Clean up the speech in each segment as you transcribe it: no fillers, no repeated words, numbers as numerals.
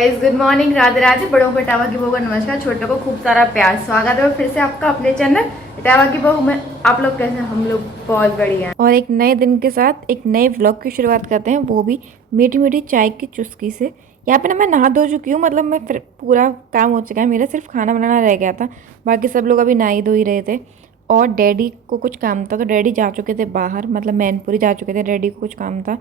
Guys good morning, Radhe Radhe. बड़ों को tower की बहू का नमस्कार, छोटों को खूब सारा प्यार। स्वागत है फिर से आपका अपने चैनल टावा की बहू में। आप लोग कैसे हैं? हम लोग बहुत बढ़िया हैं और एक नए दिन के साथ एक नए व्लॉग की शुरुआत करते हैं, वो भी मीठी मीठी चाय की चुस्की से। यहाँ पे ना मैं नहा धो चुकी हूँ, मतलब मैं फिर पूरा काम हो चुका है मेरा, सिर्फ खाना बनाना रह गया था। बाकी सब लोग अभी नहा ही धो ही रहे थे और डैडी को कुछ काम था तो डैडी जा चुके थे बाहर, मतलब मैनपुरी जा चुके थे, डैडी को कुछ काम था।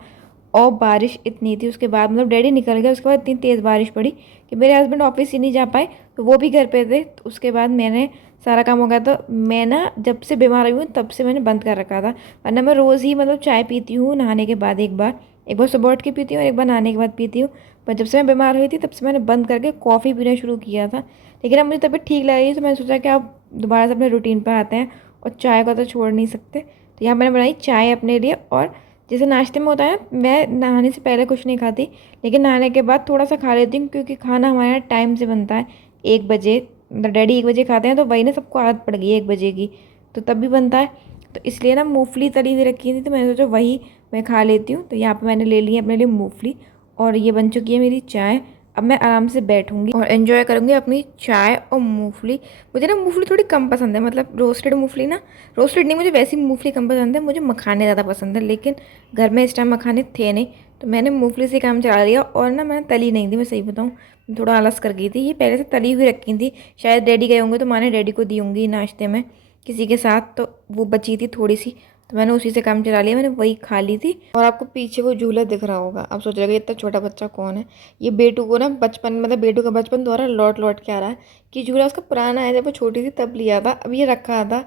और बारिश इतनी थी उसके बाद, मतलब डैडी निकल गए उसके बाद इतनी तेज़ बारिश पड़ी कि मेरे हस्बैंड ऑफिस ही नहीं जा पाए, तो वो भी घर पे थे। तो उसके बाद मैंने सारा काम हो गया। तो मैं ना जब से बीमार हुई हूँ तब से मैंने बंद कर रखा था, वरना मैं रोज़ ही मतलब चाय पीती हूँ नहाने के बाद। एक बार सुबह उठ के पीती हूँ और एक बार नहाने के बाद पीती हूँ। पर जब से मैं बीमार हुई थी तब से मैंने बंद करके कॉफ़ी पीना शुरू किया था। लेकिन अब मुझे तबीयत ठीक लग रही है तो मैंने सोचा कि आप दोबारा से अपने रूटीन पर आते हैं और चाय को तो छोड़ नहीं सकते। तो यहाँ मैंने बनाई चाय अपने लिए। और जैसे नाश्ते में होता है, मैं नहाने से पहले कुछ नहीं खाती, लेकिन नहाने के बाद थोड़ा सा खा लेती हूँ, क्योंकि खाना हमारे यहाँ टाइम से बनता है। 1 बजे, मतलब डैडी 1 बजे खाते हैं, तो वही ना सबको आदत पड़ गई है 1 बजे की, तो तब भी बनता है। तो इसलिए ना मूंगफली तली हुई रखी थी, तो मैंने सोचा वही मैं खा लेती हूँ। तो यहाँ पर मैंने ले ली है अपने लिए मूंगफली और ये बन चुकी है मेरी चाय। अब मैं आराम से बैठूंगी और एंजॉय करूंगी अपनी चाय और मूंगफली। मुझे ना मूंगफली थोड़ी कम पसंद है, मतलब रोस्टेड मूंगफली ना, रोस्टेड नहीं, मुझे वैसी मूंगफली कम पसंद है, मुझे मखाने ज़्यादा पसंद है। लेकिन घर में इस टाइम मखाने थे नहीं, तो मैंने मूंगफली से काम चला लिया। और ना मैंने तली नहीं थी, मैं सही बताऊँ, थोड़ा आलस कर गई थी। ये पहले से तली हुई रखी थी, शायद डैडी गए होंगे तो माँ ने डैडी को दी होंगी नाश्ते में किसी के साथ, तो वो बची थी थोड़ी सी, तो मैंने उसी से काम चला लिया, मैंने वही खा ली थी। और आपको पीछे वो झूला दिख रहा होगा, आप सोच रहे हो इतना छोटा बच्चा कौन है। ये बेटू को ना बचपन, मतलब बेटू का बचपन दोबारा लौट लौट के आ रहा है कि झूला उसका पुराना है, जब वो छोटी थी तब लिया था, अब ये रखा था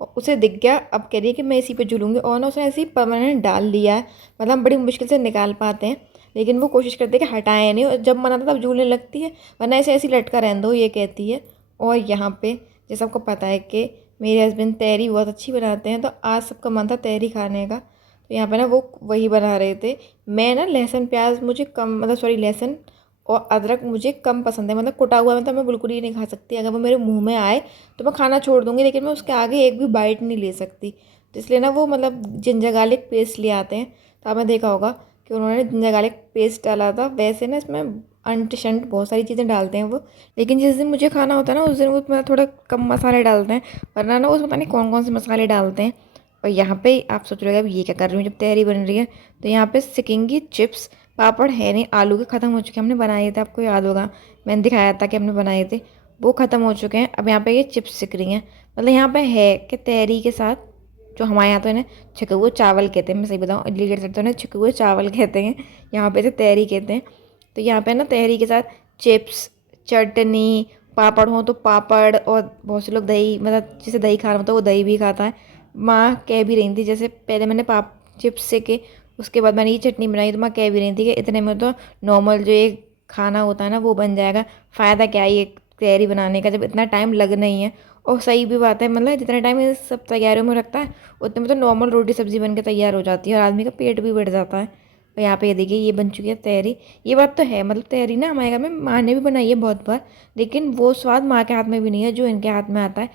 और उसे दिख गया, अब कह रही है कि मैं इसी पे झूलूंगी। और ना उसने ऐसे ही परमानेंट डाल दिया है, मतलब हम बड़ी मुश्किल से निकाल पाते हैं, लेकिन वो कोशिश करते हैं कि हटाएं नहीं, और जब मन आता तब झूलने लगती है, वरना ऐसे ऐसे लटका रहने दो, ये कहती है। और यहाँ पे जैसे आपको पता है कि मेरे हस्बैंड तहरी बहुत अच्छी बनाते हैं, तो आज सबका मन था तहरी खाने का, तो यहाँ पे ना वो वही बना रहे थे। मैं ना लहसुन प्याज मुझे कम, मतलब सॉरी, लहसुन और अदरक मुझे कम पसंद है, मतलब कुटा हुआ मतलब मैं बिल्कुल ही नहीं खा सकती। अगर वो मेरे मुंह में आए तो मैं खाना छोड़ दूंगी, लेकिन मैं उसके आगे एक भी बाइट नहीं ले सकती। तो इसलिए ना वो मतलब जिंजर गार्लिक पेस्ट ले आते हैं, तो आपने देखा होगा कि उन्होंने जिंजर गार्लिक पेस्ट डाला था। वैसे ना इसमें अंट शंट बहुत सारी चीज़ें डालते हैं वो, लेकिन जिस दिन मुझे खाना होता है ना उस दिन वो मतलब थोड़ा कम मसाले डालते हैं, वरना ना उसमें पता नहीं कौन कौन से मसाले डालते हैं। और यहाँ पे आप सोच रहे हो अब ये क्या कर रही हूँ, जब तैयारी बन रही है। तो यहाँ पे सिकेंगी चिप्स, पापड़ है नहीं, आलू के ख़त्म हो चुके हैं, हमने बनाए थे, आपको याद होगा मैंने दिखाया था कि हमने बनाए थे, वो ख़त्म हो चुके हैं। अब यहाँ पे ये चिप्स सिक रही हैं, मतलब यहाँ पे है कि तैयारी के साथ, जो हमारे यहाँ तो इन्हें छके हुए चावल कहते हैं, मैं सही बताऊँ इडली के साथ तो इन्हें छके हुए चावल कहते हैं, यहाँ पे तो तैयारी कहते हैं। तो यहाँ पे ना तहरी के साथ चिप्स, चटनी, पापड़ हो तो पापड़, और बहुत से लोग दही, मतलब जिसे दही खाना होता है वो दही भी खाता है। माँ कह भी रही थी, जैसे पहले मैंने पाप चिप्स से के उसके बाद मैंने ये चटनी बनाई, तो माँ कह भी रही थी कि इतने में तो नॉर्मल जो एक खाना होता है ना वो बन जाएगा, फ़ायदा क्या है ये तैयारी बनाने का जब इतना टाइम लगना ही है। और सही भी बात है, मतलब जितना टाइम ये सब तैयारियों में रखता है उतने में तो नॉर्मल रोटी सब्ज़ी बन के तैयार हो जाती है और आदमी का पेट भी बढ़ जाता है। और यहाँ पे ये देखिए ये बन चुकी है तहरी। ये बात तो है, मतलब तहरी ना हमारे घर में माँ ने भी बनाई है बहुत बार, लेकिन वो स्वाद माँ के हाथ में भी नहीं है जो इनके हाथ में आता है।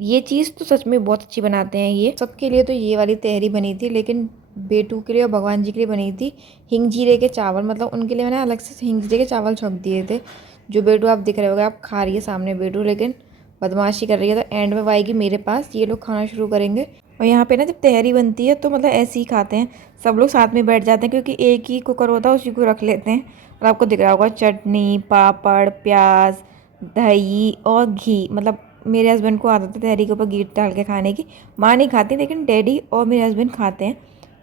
ये चीज़ तो सच में बहुत अच्छी बनाते हैं ये। सबके लिए तो ये वाली तहरी बनी थी, लेकिन बेटू के लिए और भगवान जी के लिए बनी थी हिंग जीरे के चावल, मतलब उनके लिए मैंने अलग से हिंग जीरे के चावल छौंक दिए थे। जो बेटू आप दिख रहे होगे, आप खा रही है सामने बेटू, लेकिन बदमाशी कर रही है, तो एंड में वो आएगी मेरे पास, ये लोग खाना शुरू करेंगे। और यहाँ पे ना जब तहरी बनती है तो मतलब ऐसे ही खाते हैं, सब लोग साथ में बैठ जाते हैं, क्योंकि एक ही कुकर होता है उसी को रख लेते हैं। और आपको दिख रहा होगा चटनी, पापड़, प्याज, दही और घी, मतलब मेरे हस्बैंड को आदत है तहरी के ऊपर घी डाल के खाने की। माँ नहीं खाती, लेकिन डैडी और मेरे हस्बैंड खाते हैं।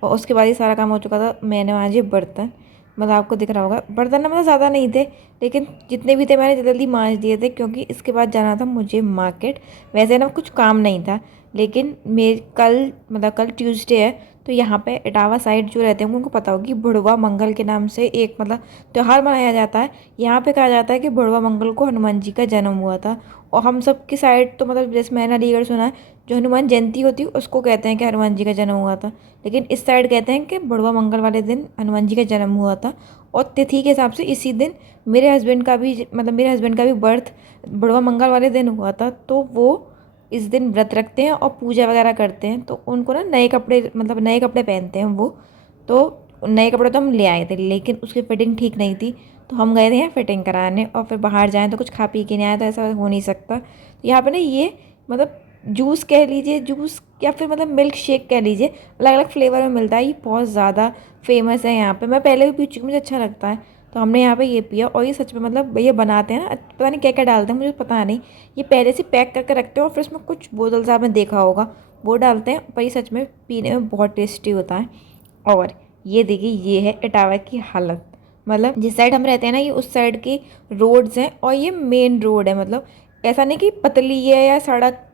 और उसके बाद ही सारा काम हो चुका था, मैंने मांजे बर्तन, मतलब आपको दिख रहा होगा बर्तन ना, मतलब ज़्यादा नहीं थे, लेकिन जितने भी थे मैंने जल्दी मांज दिए थे, क्योंकि इसके बाद जाना था मुझे मार्केट। वैसे ना कुछ काम नहीं था, लेकिन मेरे कल, मतलब कल ट्यूसडे है, तो यहाँ पे इटावा साइड जो रहते हैं उनको पता होगी, बुढ़वा मंगल के नाम से एक मतलब त्यौहार मनाया जाता है। यहाँ पे कहा जाता है कि बुढ़वा मंगल को हनुमान जी का जन्म हुआ था। और हम सब की साइड तो मतलब जैसे मैंने अलीगढ़ सुना है, जो हनुमान जयंती होती है उसको कहते हैं कि हनुमान जी का जन्म हुआ था, लेकिन इस साइड कहते हैं कि बुढ़वा मंगल वाले दिन हनुमान जी का जन्म हुआ था। और तिथि के हिसाब से इसी दिन मेरे हस्बैंड का भी, मतलब मेरे हस्बैंड का भी बर्थ बुढ़वा मंगल वाले दिन हुआ था, तो वो इस दिन व्रत रखते हैं और पूजा वगैरह करते हैं। तो उनको ना नए कपड़े, मतलब नए कपड़े पहनते हैं वो। तो नए कपड़े तो हम ले आए थे, लेकिन उसकी फिटिंग ठीक नहीं थी, तो हम गए थे यहाँ फिटिंग कराने, और फिर बाहर जाएँ तो कुछ खा पी के नहीं आए, तो ऐसा हो नहीं सकता। तो यहाँ पे ना ये मतलब जूस कह लीजिए, जूस या फिर मतलब मिल्क शेक कह लीजिए, अलग अलग फ्लेवर में मिलता है। ये बहुत ज़्यादा फेमस है यहाँ पे, मैं पहले भी पी चुकी हूँ, मुझे अच्छा लगता है। तो हमने यहाँ पे ये पिया, और ये सच में मतलब ये बनाते हैं ना, पता नहीं क्या क्या डालते हैं, मुझे पता नहीं। ये पहले से पैक करके रखते हैं, और फिर इसमें कुछ बोतल सा आपने देखा होगा वो डालते हैं, पर ये सच में पीने में बहुत टेस्टी होता है। और ये देखिए, ये है इटावा की हालत। मतलब जिस साइड हम रहते हैं ना, ये उस साइड की रोड्स हैं, और ये मेन रोड है। मतलब ऐसा नहीं कि पतली है या सड़क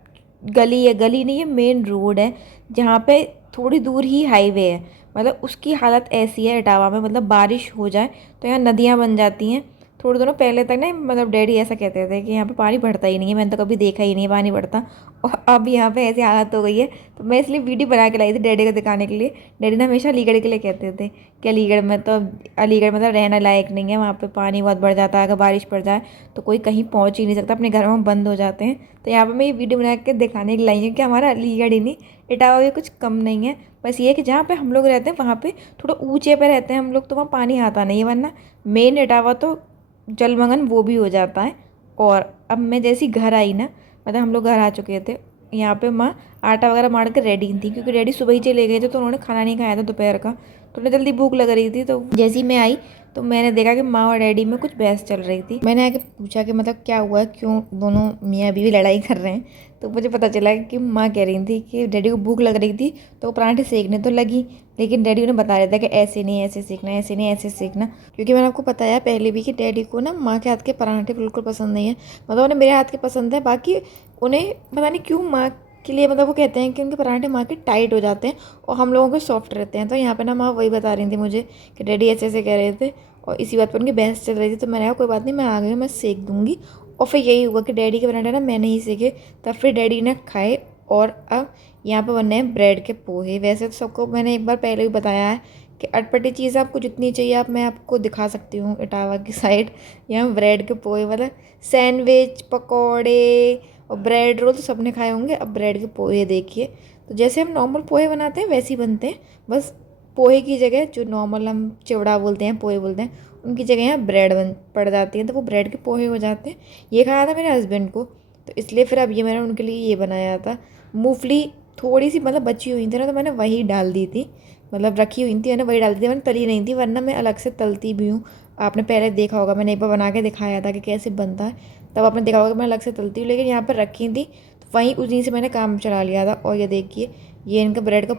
गली है, गली नहीं, ये मेन रोड है, जहाँ पे थोड़ी दूर ही हाईवे है। मतलब उसकी हालत ऐसी है इटावा में, मतलब बारिश हो जाए तो यहाँ नदियाँ बन जाती हैं। थोड़े दिनों पहले तक ना मतलब डैडी ऐसा कहते थे कि यहाँ पे पानी बढ़ता ही नहीं है, मैंने तो कभी देखा ही नहीं है पानी बढ़ता, और अब यहाँ पे ऐसी हालत हो गई है। तो मैं इसलिए वीडियो बना के लाई थी डैडी को दिखाने के लिए। डैडी ना हमेशा अलीगढ़ के लिए कहते थे कि अलीगढ़ में तो, अलीगढ़ मतलब रहने लायक नहीं है, वहाँ पे पानी बहुत बढ़ जाता है, अगर बारिश पड़ जाए तो कोई कहीं पहुँच ही नहीं सकता, अपने घरों में बंद हो जाते हैं। तो यहाँ पर मैं ये वीडियो बना के दिखाने के लिए लाई हूँ कि हमारा अलीगढ़ ही नहीं, इटावा भी कुछ कम नहीं है। बस ये है कि जहाँ पे हम लोग रहते हैं वहाँ पे थोड़ा ऊंचे पे रहते हैं हम लोग, तो वहाँ पानी आता नहीं है, वरना मेन इटावा तो जलमग्न वो भी हो जाता है। और अब मैं जैसी घर आई ना, मतलब हम लोग घर आ चुके थे, यहाँ पे माँ आटा वगैरह मार के रेडी थी, क्योंकि डैडी सुबह ही चले गए थे, तो उन्होंने खाना नहीं खाया था दोपहर का, तो उन्हें जल्दी भूख लग रही थी। तो जैसे ही मैं आई तो मैंने देखा कि माँ और डैडी में कुछ बहस चल रही थी। मैंने आके पूछा कि मतलब क्या हुआ, क्यों दोनों मियाँ बीवी लड़ाई कर रहे हैं। तो मुझे पता चला कि माँ कह रही थी कि डैडी को भूख लग रही थी, तो वो पराठे सेकने तो लगी, लेकिन डैडी उन्हें बता रहे थे कि ऐसे नहीं ऐसे सीखना, ऐसे नहीं ऐसे सीखना। क्योंकि मैंने आपको बताया पहले भी कि डैडी को ना माँ के हाथ के पराठे बिल्कुल पसंद नहीं है, मतलब उन्हें मेरे हाथ के पसंद है, बाकी उन्हें पता नहीं क्यों माँ के लिए, मतलब वो कहते हैं कि उनके पराठे माँ के टाइट हो जाते हैं और हम लोगों के सॉफ्ट रहते हैं। तो यहाँ पे ना माँ वही बता रही थी मुझे कि डैडी ऐसे ऐसे कह रहे थे, और इसी बात पर उनकी बहस चल रही थी। तो मैंने कहा कोई बात नहीं, मैं आ गई, मैं सेक दूँगी। और फिर यही हुआ कि डैडी के पराठे ना मैंने ही सेके, तब फिर डैडी ने खाए। और अब यहाँ पर बने हैं ब्रेड के पोहे। वैसे तो सबको मैंने एक बार पहले भी बताया है कि अटपटी चीज़ आपको जितनी चाहिए आप, मैं आपको दिखा सकती हूँ इटावा की साइड। यहाँ ब्रेड के पोहे मतलब सैंडविच, पकौड़े और ब्रेड रोल तो सबने खाए होंगे। अब ब्रेड के पोहे देखिए, तो जैसे हम नॉर्मल पोहे बनाते हैं वैसे ही बनते हैं, बस पोहे की जगह जो नॉर्मल हम चिवड़ा बोलते हैं, पोहे बोलते हैं, उनकी जगह यहाँ ब्रेड बन पड़ जाती है, तो वो ब्रेड के पोहे हो जाते हैं। ये खाया था मेरे हस्बैंड को, तो इसलिए फिर अब ये मैंने उनके लिए ये बनाया था। मूंगफली थोड़ी सी मतलब बची हुई थी ना, तो मैंने वही डाल दी थी, मतलब रखी हुई थी मैंने वही डाल दी थी, मैंने तली नहीं थी, वरना मैं अलग से तलती भी हूँ। आपने पहले देखा होगा, मैंने एक बार बना के दिखाया था कि कैसे बनता है, तब आपने देखा होगा कि मैं अलग से तलती हूँ, लेकिन यहाँ पर रखी थी तो वहीं उसी से मैंने काम चला लिया था। और ये देखिए, ये इनका ब्रेड का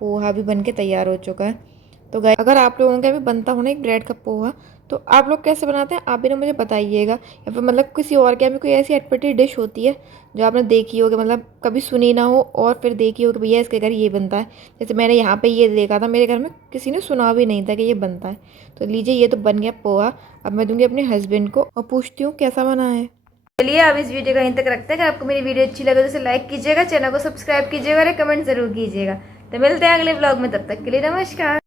पोहा भी बन के तैयार हो चुका है। तो गाइस, अगर आप लोगों का भी बनता हो ना एक ब्रेड का पोहा, तो आप लोग कैसे बनाते हैं आप भी ना मुझे बताइएगा, या फिर मतलब किसी और के यहाँ भी कोई ऐसी अटपटी डिश होती है जो आपने देखी हो कि मतलब कभी सुनी ना हो, और फिर देखी हो कि भैया इसके घर ये बनता है। जैसे मैंने यहाँ पे ये देखा था, मेरे घर में किसी ने सुना भी नहीं था कि ये बनता है। तो लीजिए, ये तो बन गया पोहा। अब मैं दूंगी अपने हस्बैंड को और पूछती हूँ कैसा बना है। चलिए अब इस वीडियो को यहीं तक रखते हैं। अगर आपको मेरी वीडियो अच्छी लगे तो इसे लाइक कीजिएगा, चैनल को सब्सक्राइब कीजिएगा और कमेंट जरूर कीजिएगा। तो मिलते हैं अगले ब्लॉग में, तब तक के लिए नमस्कार।